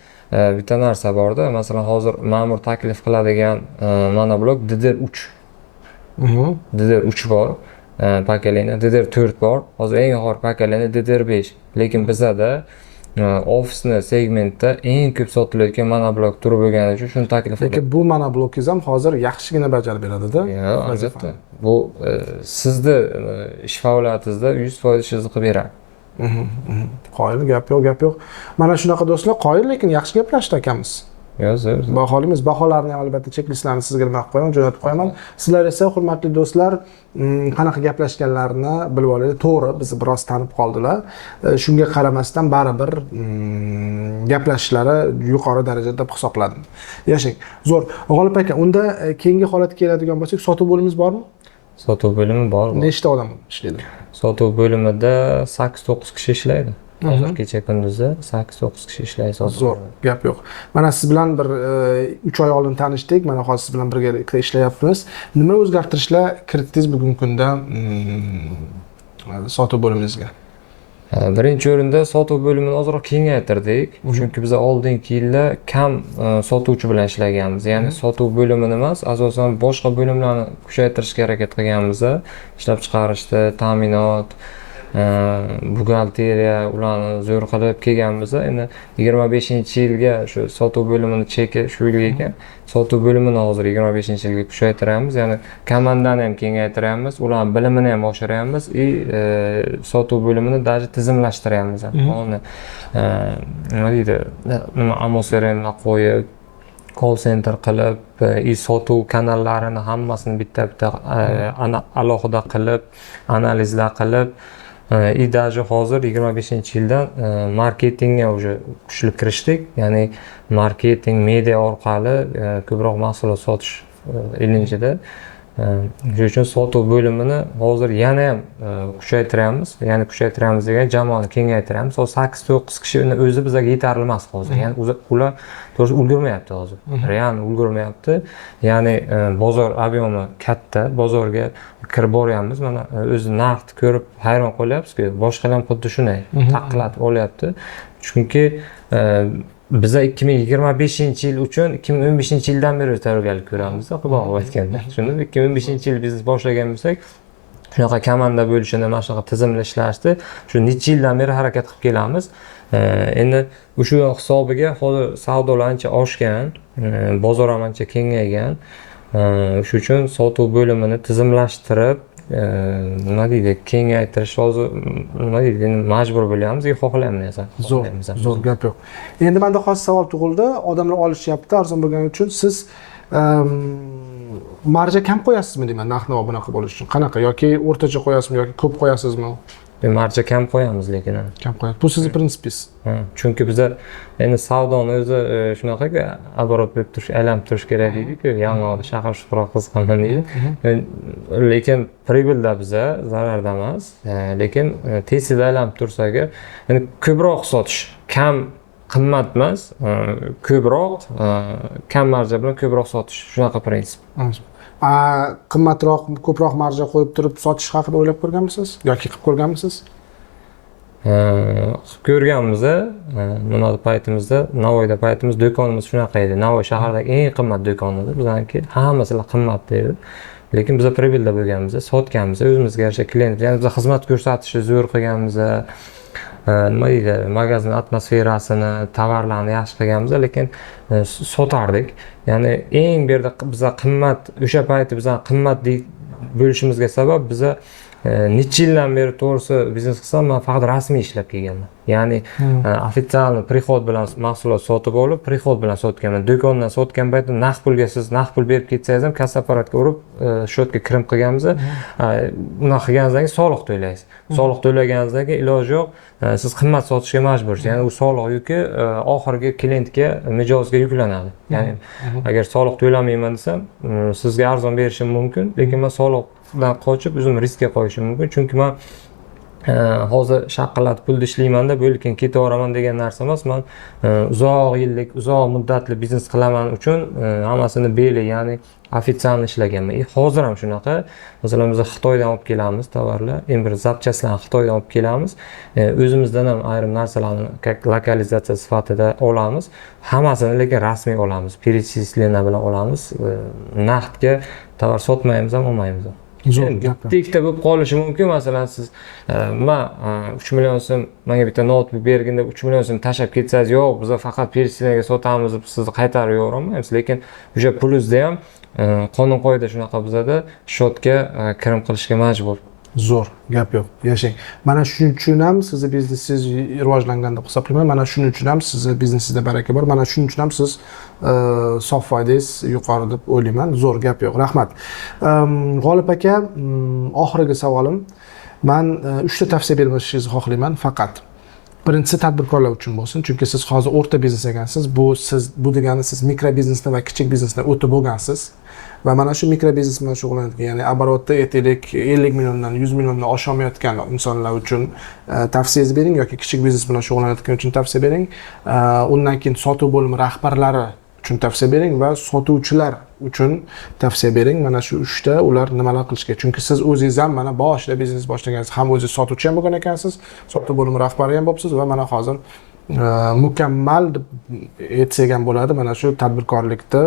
bitta narsa bor-da. Masalan, hozir ma'mur taklif qiladigan monoblok DDR3. DDR3 bor. Pokoleniya DDR4 bor. Hozir eng yuqori pokoleniya DDR5. Lekin bizada Office'ni segmentda eng ko'p sotilayotgan monoblok turi bo'lgani uchun shuni taklif qildim. Lekin bu monoblokingiz ham hozir yaxshigina bajarib beradi-da. Yo'q, albatta. Bu sizni ish faoliyatingizda 100% ishingizni qilib beradi. Qoyil, gap yo'q. Mana shunaqa do'stlar, qoyil, lekin yaxshi gaplashdi akamiz. Yo'q, zo'r. Baholaymiz. Baholarni ham albatta cheklislarni sizga nima qilib qo'yaman, jo'natib qo'yaman. Sizlar esa hurmatli do'stlar, qanaqa gaplashganlarini bilib olaylik. To'g'ri, bizni biroz tanib qoldilar. Shunga qaramasdan baribir gaplashishlari yuqori darajada deb hisobladim. Yashang. Zo'r. G'olib aka, unda keyingi holatga keladigan bo'lsak, sotuv bo'limimiz bormi? Sotuv bo'limi bor. Nechta odam ishlaydi? Sotuv bo'limida 8-9 kishi ishlaydi. Hozir kecha kunduzda 8-9 kishi ishlaydi sotuv. Zo'r, gap yo'q. Mana siz bilan bir 3 oy oldin tanishdik. Mana hozir siz bilan birga ishlayapmiz. Nima o'zgartirishlar kiritdingiz bugungi kunda sotuv bo'limimizga? Birinchi o'rinda sotuv bo'limini ozroq kengaytirdik. Chunki biz oldingi yillar kam sotuvchi bilan ishlaganmiz. Ya'ni sotuv bo'limini emas, asosan boshqa bo'limlarni kuchaytirishga harakat qilganmiz. Ishlab chiqarishda, ta'minot, buxgalteriya ularni zo'r qilib kelganmiz. Endi 25-yilga shu sotuv bo'limini cheki shu yilga ekan. Sotuv bo'limini hozir 25-yilga kuchaytiramiz. Ya'ni komandani ham kengaytiramiz, ularning bilimini ham oshiramiz va sotuv bo'limini даже tizimlashtiramiz. Uni nima deydi, atmosferani qo'yib, call center qilib, sotuv kanallarini hammasini bitta-bitta alohida qilib, analizlar qilib, даже hozir 25-yildan marketingga уже kuchli kirishdik. Ya'ni marketing, media orqali ko'proq mahsulot sotish ilinjida. Shuning uchun sotuv bo'limini hozir yana ham kuchaytiramiz. Ya'ni kuchaytiramiz degan jamoani kengaytiramiz. Hozir 8-9 kishini o'zi bizga yetarli emas hozir. Ya'ni ular to'g'ri ulgurmayapti hozir. Real ulgurmayapti. Ya'ni bozor obyomi katta, bozorga kirib boryapmiz. Mana o'zi narxni ko'rib hayron qolyapsiz-ku. Boshqalar ham xuddi shunday taqqilatib olyapti. Chunki biz 2025-yil uchun 2015-yildan beri tayyorgarlik ko'ramiz, xudo aytganda. Shunda 2015-yil biznes boshlagan bo'lsak, shunaqa komanda bo'lishini, mana shunaqa tizimli ishlashni shu necha yildan beri harakat qilib kelamiz. Endi o'sha hisobiga hozir savdolar ancha oshgan, bozor ham ancha kengaygan. Shuning uchun sotuv bo'limini tizimlashtirib, nima deydi, kengaytirish hozir nima deydi, majbur bo'lyapmiz, xohlaymiz. Zo'r gap yo'q. Endi menda xos savol tug'ildi. Odamlar olishyapti arzon bo'lgani uchun. Siz marja kam qo'yasizmi deyman, narx-navo bunaqa bo'lishi uchun? Qanaqa, yoki o'rtacha qo'yasizmi yoki ko'p qo'yasizmi? Marja kam qo'yamiz, lekin kam qo'yasiz. Bu sizning prinsipingiz. Chunki biz endi savdoni o'zi shunaqa-ku, оборот berib turish, aylanib turish kerak deydi-ku, yong'oqda shahar shuhrat qiziqaman deydi. Lekin pribelda biza zararda emas, lekin tezda aylanib tursa agar, ya'ni ko'proq sotish, kam qimmat emas, ko'proq kam marja bilan ko'proq sotish, shunaqa prinsip. Qimmatroq, ko'proq marja qo'yib turib sotish haqida o'ylab ko'rganmisiz yoki qilib ko'rganmisiz? Qilib ko'rganmiz. Nima paytimizda, Navoiyda paytimiz do'konimiz shunaqa edi. Navoiy shahardagi eng qimmat do'kon edi. Bizaniki hammasilar qimmat edi. Lekin biz pribelda bo'lganmiz, sotganmiz, o'zimizga yarasha klient, ya'ni biz xizmat ko'rsatishni zo'r qilganmiz. Nima deydi, magazin atmosferasini, tovarlarni yaxshi qilganmiz, lekin sotardik. Ya'ni eng bu yerda biza qimmat, o'sha payti biza qimmat bo'lishimizga sabab biza necha yildan beri to'g'risi biznes qilsam, men faqat rasmiy ishlab kelganman. Ya'ni ofitsialniy prixod bilan mahsulot sotib olib, prixod bilan sotganman. Do'kondan sotgan paytda naqd pulga siz naqd pul berib ketsangiz ham kassa apparatga urib, shotga kirim qilganmiz. Unaqa qilganingizdan keyin soliq to'laysiz. Soliq to'laganingizdan keyin iloji yo'q, siz qimmat sotishga majbursiz. Ya'ni u soliq yuki oxirgi klientga, mijozga yuklanadi. Ya'ni agar soliq to'lamayman desam, sizga arzon berishim mumkin, lekin men soliqdan qochib o'zim riskka qo'yishim mumkin. Chunki men hozir shaqqillatib pulda ishlayman-da, lekin ketaveraman degan narsa emas. Men uzoq yillik, uzoq muddatli biznes qilaman uchun hammasini beli, ya'ni ofitsialniy ishlaganman. Hozir ham shunaqa. Masalan, biz Xitoydan olib kelamiz tovarlar, import zapchastlarni Xitoydan olib kelamiz. O'zimizdan ham ayrim narsalarni lokalizatsiya sifatida olamiz. Hammasini lekin rasmiy olamiz, перечисление bilan olamiz. Naqdga tovar sotmaymiz ham, olmaymiz ham. Zo'r gap. Tekda bo'lib qolishi mumkin. Masalan, siz men 3 million so'm menga bitta notebook bergin deb 3 million so'm tashlab ketsangiz, yo'q, biz faqat перечислениеga sotamiz deb sizni qaytarib yuborolmaymiz. Lekin o'sha pulingizda ham qonun qoida shunaqa bizada shotga kirim qilishga majbur. Zo'r, gap yo'q. Yashang. Mana shuning uchun ham sizni biznesingiz rivojlangan deb hisoblayman. Mana shuning uchun ham sizni biznesingizda baraka bor. Mana shuning uchun ham siz sof foydangiz yuqori deb o'ylayman. Zo'r, gap yo'q. Rahmat. G'olib aka, oxirgi savolim. Men 3 ta tavsiya berishingizni xohlayman faqat. Birinchisi tadbirkorlar uchun bo'lsin, chunki siz hozir o'rta biznes ekansiz. Bu degani siz mikro biznesdan va kichik biznesdan o'tib bo'lgansiz. Va mana shu mikro biznes bilan shug'ullanadigan, ya'ni oborotda aytaylik 50 milliondan 100 milliondan oshamayotgan insonlar uchun tavsiyangizni bering yoki kichik biznes bilan shug'ullanayotgan uchun tavsiya bering. Undan keyin sotuv bo'limi rahbarlari uchun tavsiya bering va sotuvchilar uchun tavsiya bering. Mana shu 3 ta ular nimalar qilish kerak. Chunki siz o'zingiz ham mana boshida biznes boshlagansiz, ham o'zingiz sotuvchi ham bo'lgan ekansiz, sotuv bo'limi rahbari ham bo'libsiz va mana hozir mukammal deb aytsak ham bo'ladi. Mana shu tadbirkorlikda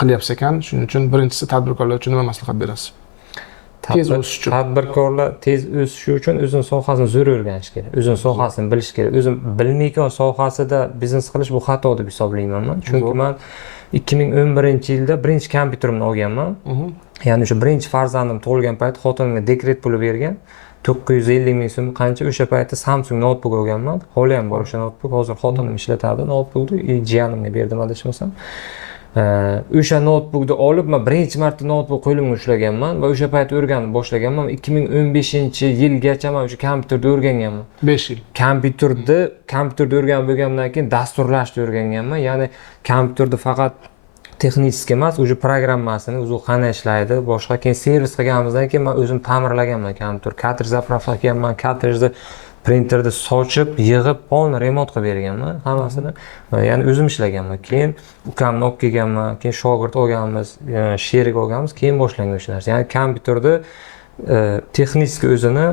qilyapsiz ekan. Shuning uchun birinchisi tadbirkorlar uchun nima maslahat berasiz? Tez o'sish uchun. Tadbirkorlar tez o'sishi uchun o'zini sohasini zo'r o'rganish kerak. O'zini sohasini bilish kerak. O'zim bilmayotgan sohasida biznes qilish bu xato deb hisoblayman men. Chunki men 2011-yilda birinchi kompyuterimni olganman. Ya'ni o'sha birinchi farzandim tug'ilgan payt xotinimga dekret puli bergan. 950 ming so'm qancha o'sha paytda Samsung notebook olganman. Hali ham bor o'sha notebook. Hozir xotinim ishlatardi notebookni, jiyanimga berdim adashmasam. O'sha notebookni olib men birinchi marta notebook qo'limga ushlaganman va o'sha payt o'rganib boshlaganman. 2015-yilgacha men o'sha kompyuterni o'rganganman. 5 yil. Kompyuterni o'rganib bo'lgandan keyin dasturlashni o'rganganman. Ya'ni kompyuterni faqat texnik emas, o'sha programmasini o'zi qanday ishlaydi, boshqa keyin servis qilganimizdan keyin men o'zim ta'mirlaganman kompyuter. Kartridj zapravkaganman, kartrijni printerni sochib, yig'ib, polni remont qilib berganman hammasini. Ya'ni o'zim ishlaganman. Keyin ukamni olib kelganman, keyin shogird olganmiz, sherik olganmiz, keyin boshlangan o'sha narsa. Ya'ni kompyuterni texnik o'zini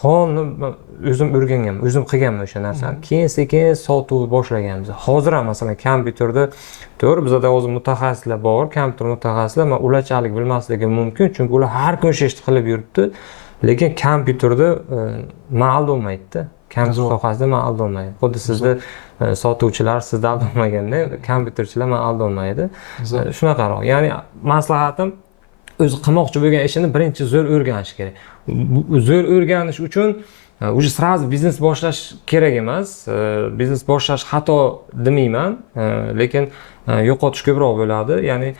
polni o'zim o'rganganman, o'zim qilganman o'sha narsani. Keyin sekin sotuv boshlaganmiz. Hozir ham masalan kompyuterda to'g'ri bizda hozir mutaxassislar bor, kompyuter mutaxassislar, men ularchalik bilmasligim mumkin, chunki ular har kun shu ishni qilib yuribdi. Lekin kompyuterda men aldolmaydi-da. Kompyuter sohasida men aldolmaydi. Xuddi sizda sotuvchilar sizda aldolmaganda, kompyuterchilar men aldolmaydi. Shunaqaroq. Ya'ni maslahatim o'zi qilmoqchi bo'lgan ishini birinchi zo'r o'rganish kerak. Zo'r o'rganish uchun уже сразу biznes boshlash kerak emas. Biznes boshlash xato demayman, lekin yo'qotish ko'proq bo'ladi. Ya'ni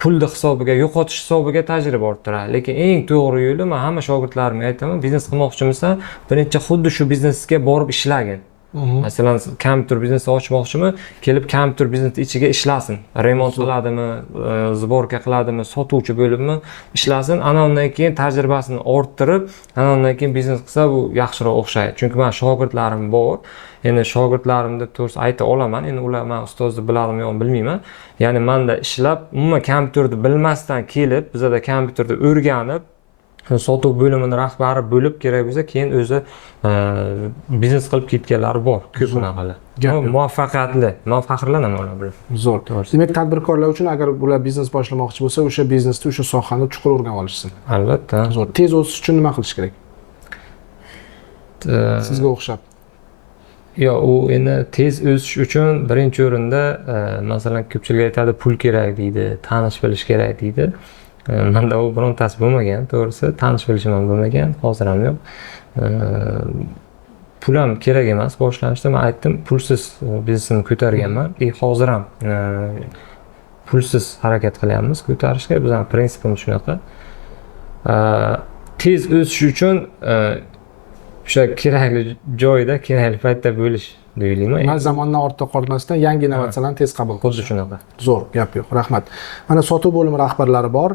pulni hisobiga, yo'qotish hisobiga tajriba orttiradi. Lekin eng to'g'ri yo'li men hamma shogirdlarimga aytaman, biznes qilmoqchimisan, birinchi xuddi shu biznesga borib ishlagin. Masalan, kompyuter biznesi ochmoqchimi, kelib kompyuter biznesi ichiga ishlasin. Remont qiladimi, sborka qiladimi, sotuvchi bo'libmi, ishlasin. Ana undan keyin tajribasini orttirib, ana undan keyin biznes qilsa bu yaxshiroq o'xshaydi. Chunki men shogirdlarim bor. Endi shogirdlarimni to'g'risi ayta olaman. Endi ular men ustozni biladimi yo'qmi bilmayman. Ya'ni menda ishlab, umuman kompyuterni bilmasdan kelib, bizda kompyuterni o'rganib, sotuv bo'limini rahbari bo'lib kerak bo'lsa, keyin o'zi biznes qilib ketganlar bor. Ko'p bunaqalar. Muvaffaqiyatli. Men faxrlanaman ular bilan. Zo'r. Demak, tadbirkorlar uchun agar ular biznes boshlamoqchi bo'lsa, o'sha biznesni, o'sha sohani chuqur o'rganib olishsin. Albatta. Zo'r. Tez o'sish uchun nima qilish kerak? Sizga o'xshab. Yo, u endi tez o'sish uchun birinchi o'rinda masalan ko'pchilik aytadi, pul kerak deydi, tanish bilish kerak deydi. Menda u birontasi bo'lmagan, to'g'risi, tanish bilishim ham bo'lmagan, hozir ham yo'q. Pul ham kerak emas boshlanishda. Men aytdim, pulsiz biznesni ko'targanman. Hozir ham pulsiz harakat qilyapmiz ko'tarishga. Bizning prinsipimiz shunaqa. Tez o'sish uchun o'sha kerakli joyda, kerakli paytda bo'lish deylayman. Men zamondan ortda qolmasdan yangi innovatsiyalarni tez qabul qilish. Xuddi shunaqa. Zo'r, gap yo'q. Rahmat. Mana sotuv bo'limi rahbarlari bor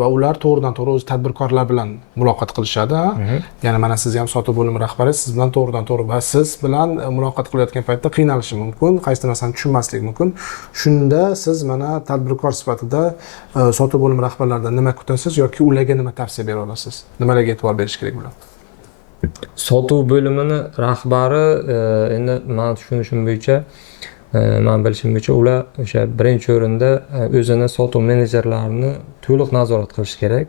va ular to'g'ridan-to'g'ri o'z tadbirkorlar bilan muloqot qilishadi. Ya'ni mana siz ham sotuv bo'limi rahbari, siz bilan to'g'ridan-to'g'ri va siz bilan muloqot qilayotgan paytda qiynalishi mumkin, qaysi narsani tushunmasligi mumkin. Shunda siz mana tadbirkor sifatida sotuv bo'limi rahbarlaridan nima kutasiz yoki ularga nima tavsiya bera olasiz? Nimalarga e'tibor berish kerak bular? Sotuv bo'limini rahbari endi men tushunishim bo'yicha, men bilishim bo'yicha ular o'sha birinchi o'rinda o'zini sotuv menejerlarini to'liq nazorat qilish kerak.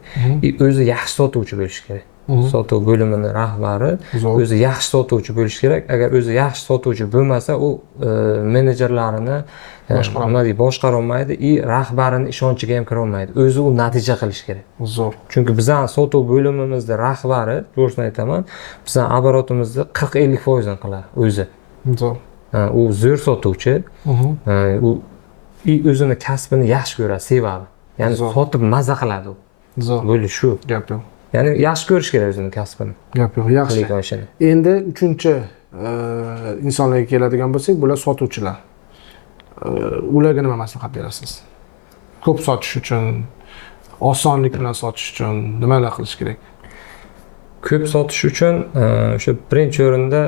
O'zi yaxshi sotuvchi bo'lish kerak. sotuv bo'limining rahbari Zo'r. o'zi yaxshi sotuvchi bo'lishi kerak. Agar o'zi yaxshi sotuvchi bo'lmasa, u menejerlarini nima deydi, boshqara olmaydi, rahbarining ishonchiga ham kira olmaydi. O'zi u natija qilish kerak. Zo'r. Chunki bizning sotuv bo'limimizning rahbari, to'g'risini aytaman, bizning oborotimizning 40-50% qiladi o'zi. Zo'r. U zo'r sotuvchi. U o'zini kasbini yaxshi ko'radi, sevadi. Ya'ni Zo'r. sotib maza qiladi u. Zo'r. Bo'li shu. Gap yo'q. Ya'ni yaxshi ko'rish kerak o'zini kasbini. Gap yo'q. Yaxshi. Qilgan ishini. Endi uchinchi insonlarga keladigan bo'lsak, bular sotuvchilar. Ularga nima maslahat berasiz? Ko'p sotish uchun, osonlik bilan sotish uchun nimalar qilish kerak? Ko'p sotish uchun o'sha birinchi o'rinda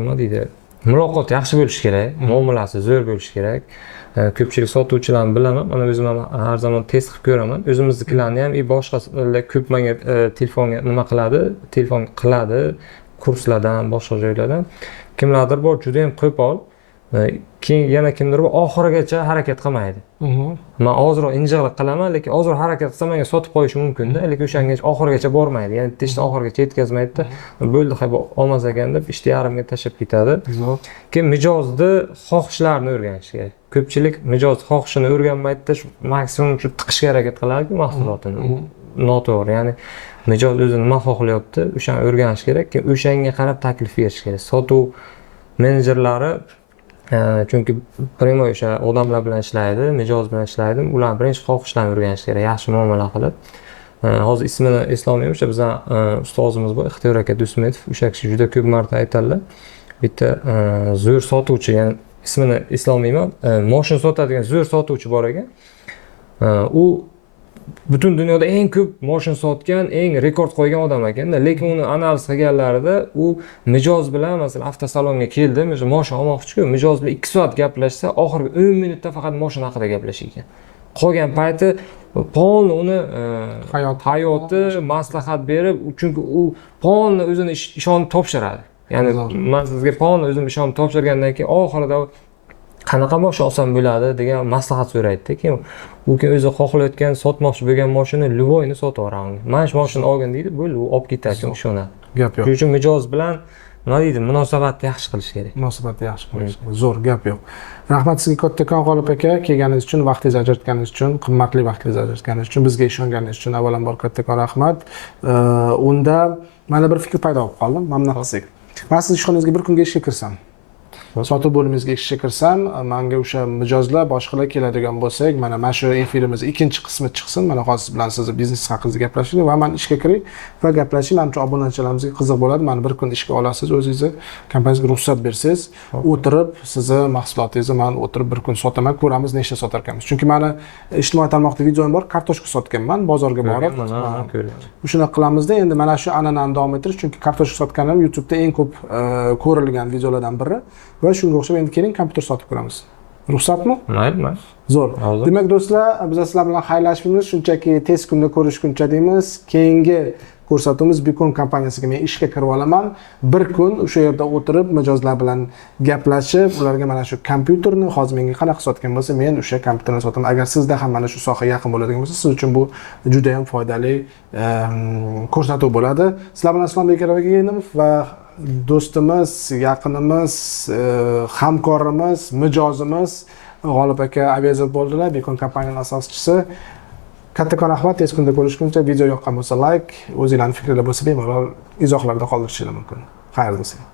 nima deydi? Muloqot yaxshi bo'lishi kerak, muomalasi zo'r bo'lishi kerak. Ko'pchilik sotuvchilarni bilaman, mana o'zim ham har zaman test qilib ko'raman. O'zimiznikilarni ham boshqalar ko'p menga telefonga nima qiladi, telefon qiladi, kurslardan, boshqa joylardan. Kimlardir bor, juda ham qo'pol. Keyin yana kimdir bor, oxirigacha harakat qilmaydi. Men ozroq injiqlik qilaman, lekin ozroq harakat qilsam menga sotib qo'yishi mumkin-da, lekin o'shangacha oxirigacha bormaydi. Ya'ni testni oxirigacha yetkazmaydi-da. Bo'ldi, hay olmas ekan deb ishni yarimga tashlab ketadi. Zo'r. Keyin mijozni, xohishlarini o'rganish kerak. Ko'pchilik mijoz xohishini o'rganmaydida, maksimum shu tiqishga harakat qiladi mahsulotini. Noto'g'ri. Ya'ni mijoz o'zi nima xohlayapti, o'shani o'rganish kerak. Keyin o'shanga qarab taklif berish kerak. Sotuv menejerlari chunki primoy o'sha odamlar bilan ishlaydi, mijoz bilan ishlaydi. Ular birinchi xohishlarini o'rganish kerak, yaxshi muomala qilib. Hozir ismini eslolmayman, o'sha bizning ustozimiz bor, Ixtiyor aka Do'smetov. O'sha kishi juda ko'p marta aytadilar. Bitta zo'r sotuvchi, ya'ni ismini eslolmayman, mashina sotadigan zo'r sotuvchi bor ekan. U butun dunyoda eng ko'p mashina sotgan, eng rekord qo'ygan odam ekanda, lekin uni analiz qilganlarida u mijoz bilan, masalan, avtosalonga keldi, mashina olmoqchi-ku, mijoz bilan 2 soat gaplashsa, oxirgi 10 minutda faqat mashina haqida gaplasharkan. Qolgan payti polni uni hayoti maslahat berib, chunki u polni o'zini ishonib topshiradi. Ya'ni men sizga polni o'zim ishonib topshirgandan keyin oxirida qanaqa mashina olsam bo'ladi degan maslahat so'raydi-da. Keyin u o'zi xohlayotgan, sotmoqchi bo'lgan mashinani Luvoyni sotib yuboradi. Mana shu mashina olgin deydi, bo'ldi, u olib ketadi, ishonadi. Gap yo'q. Shuning uchun mijoz bilan nima deydi, munosabatni yaxshi qilish kerak. Munosabatni yaxshi qilish. Zo'r, gap yo'q. Rahmat sizga kattakon G'olib aka, kelganingiz uchun, vaqtingizni ajratganingiz uchun, qimmatli vaqtingizni ajratganingiz uchun, bizga ishonganingiz uchun avvalambor kattakon rahmat. Unda mana bir fikr paydo bo'lib qoldi. Mamnun qilsak. Men siz ishxonangizga bir kunga ishga kirsam, sotuv bo'limingizga ishga kirsam, menga o'sha mijozlar, boshqalar keladigan bo'lsak, mana shu efirimiz ikkinchi qismi chiqsin. Mana hozir bilan siz biznes haqida gaplashdik va men ishga kiring va gaplashing. Menimcha obunachilarimizga qiziq bo'ladi. Meni bir kun ishga olasiz, o'zingizni kompaniyangizga ruxsat bersangiz, o'tirib sizni mahsulotingizni men o'tirib bir kun sotaman, ko'ramiz nechta sotar ekanmiz. Chunki meni ijtimoiy tarmoqda videoim bor, kartoshka sotganman, bozorga borib. Shuni qilamizda. Endi mana shu an'anani davom ettirish, chunki kartoshka sotganim YouTube'da eng ko'p ko'rilgan videolardan biri. Va shunga o'xshab endi keling kompyuter sotib ko'ramiz. Ruxsatmi? Mayli. Zo'r. Demak do'stlar, biz sizlar bilan xayrlashamiz. Shunchaki tez kunda ko'rishguncha deymiz. Keyingi ko'rsatuvimiz Bikon kompaniyasiga men ishga kirib olaman. Bir kun o'sha yerda o'tirib mijozlar bilan gaplashib, ularga mana shu kompyuterni hozir menga qanaqa sotgan bo'lsa, men o'sha kompyuterni sotaman. Agar sizda ham mana shu soha yaqin bo'ladigan bo'lsa, siz uchun bu juda ham foydali ko'rsatuv bo'ladi. Sizlar bilan Islombek Aravagiyinov va do'stimiz, yaqinimiz, hamkorimiz, mijozimiz G'olib aka Avezov bo'ldilar, Bikon kompaniyaning asoschisi. Kattakon rahmat. Tez kunda ko'rishguncha, video yoqqan bo'lsa like, o'zingizlarning fikrlar bo'lsa bemalol izohlarda qoldirishinglar mumkin. Xayr bo'lsin.